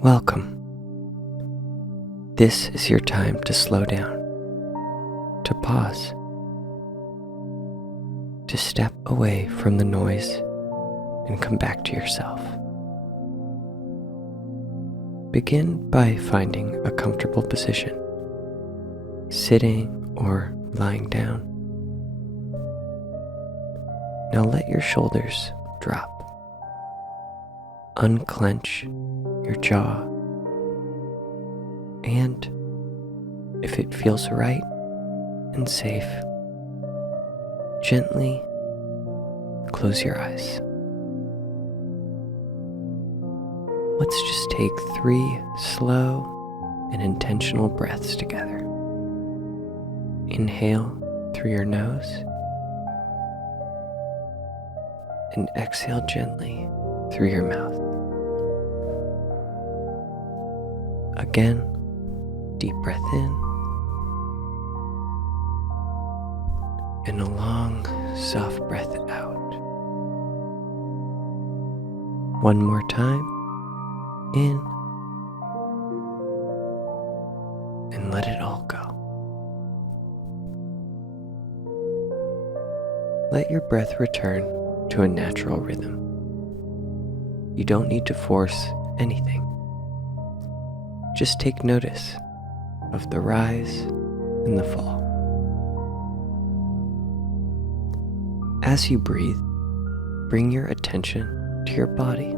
Welcome. This is your time to slow down, to pause, to step away from the noise and come back to yourself. Begin by finding a comfortable position, sitting or lying down. Now let your shoulders drop. Unclench your jaw, and if it feels right and safe, gently close your eyes. Let's just take 3 slow and intentional breaths together. Inhale through your nose and exhale gently through your mouth. Again, deep breath in and a long, soft breath out. One more time, in and let it all go. Let your breath return to a natural rhythm. You don't need to force anything. Just take notice of the rise and the fall. As you breathe, bring your attention to your body.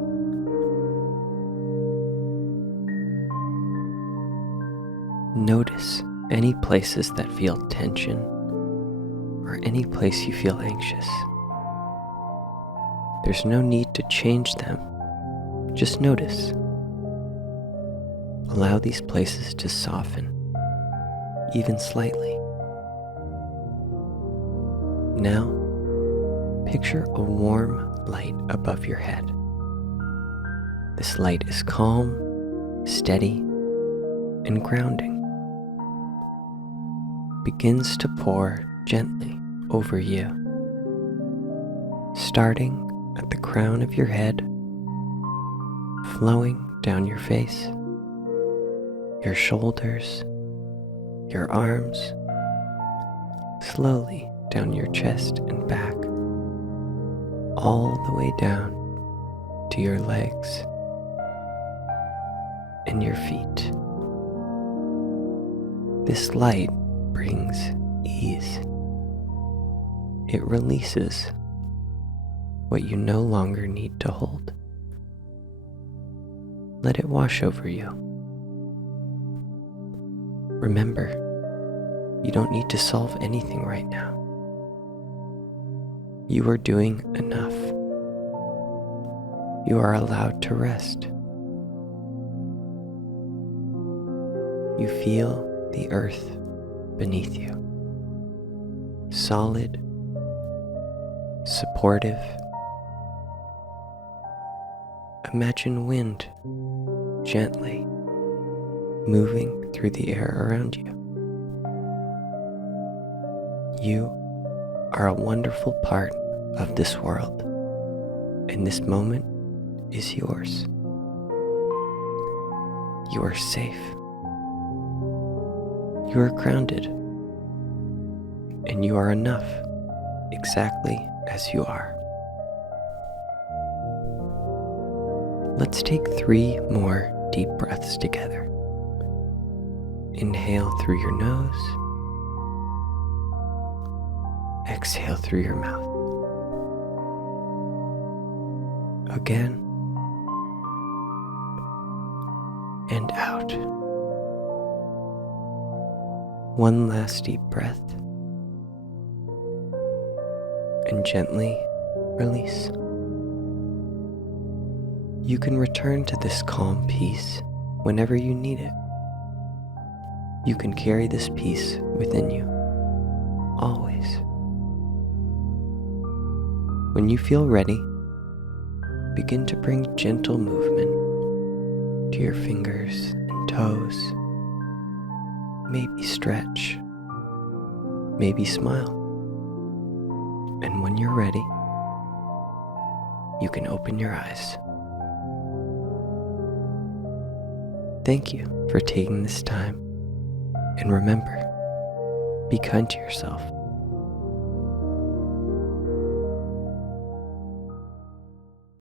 Notice any places that feel tension or any place you feel anxious. There's no need to change them. Just notice. Allow these places to soften, even slightly. Now, picture a warm light above your head. This light is calm, steady, and grounding. Begins to pour gently over you, starting at the crown of your head, flowing down your face, your shoulders, your arms, slowly down your chest and back, all the way down to your legs and your feet. This light brings ease. It releases what you no longer need to hold. Let it wash over you. Remember, you don't need to solve anything right now. You are doing enough. You are allowed to rest. You feel the earth beneath you, solid, supportive. Imagine wind gently moving through the air around you. You are a wonderful part of this world, and this moment is yours. You are safe. You are grounded, and you are enough exactly as you are. Let's take 3 more deep breaths together. Inhale through your nose. Exhale through your mouth. Again. And out. One last deep breath. And gently release. You can return to this calm peace whenever you need it. You can carry this peace within you, always. When you feel ready, begin to bring gentle movement to your fingers and toes. Maybe stretch, maybe smile. And when you're ready, you can open your eyes. Thank you for taking this time. And remember, be kind to yourself.